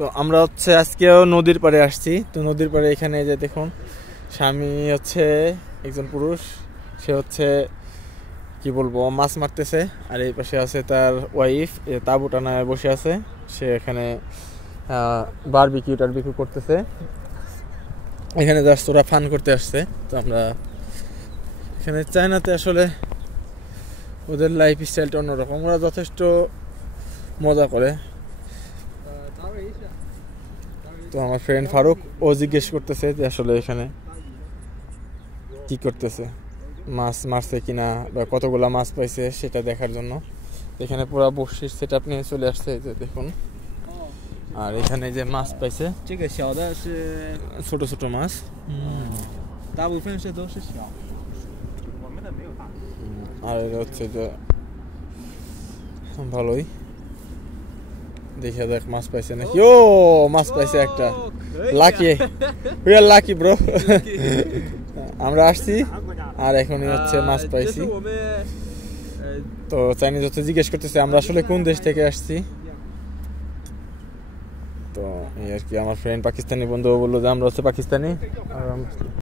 তো আমরা হচ্ছে আজকেও নদীর পাড়ে আসছি। তো নদীর পাড়ে এখানে যে দেখুন স্বামী হচ্ছে একজন পুরুষ, সে হচ্ছে কি বলবো মাছ মারতেছে, আর এই পাশে আছে তার ওয়াইফ, তাঁবু টানায় বসে আছে। সে এখানে বারবিকিউ টারবিকিউ করতেছে। এখানে জাস্ট ওরা ফান করতে আসছে। তো আমরা এখানে চায়নাতে আসলে ওদের লাইফ স্টাইলটা অন্যরকম, ওরা যথেষ্ট মজা করে। তো আমার ফ্রেন্ড ফারুক ও জিজ্ঞেস করতেছে যে আসলে এখানে কি করতেছে, মাছ মারছে কিনা বা কতগুলা মাছ পাইছে সেটা দেখার জন্য। এখানে পুরো বড়শির সেটআপ নিয়ে চলে আসছে, যে দেখুন। আর এখানে যে মাছ পাইছে ছোট ছোট মাছ, আর এটা হচ্ছে যে ভালোই দেখে দেখ মাছ পাইছে নাকি। ও মাছ পাইছে একটা, lucky, we are lucky bro. আমরা আসছি আর এখনই হচ্ছে মাছ পাইছি। তো চাইনিজ হচ্ছে জিজ্ঞেস করতেছে আমরা আসলে কোন দেশ থেকে আসছি। তো এই আর কি, আমার ফ্রেন্ড পাকিস্তানি বন্ধু বললো যে আমরা হচ্ছে পাকিস্তানি।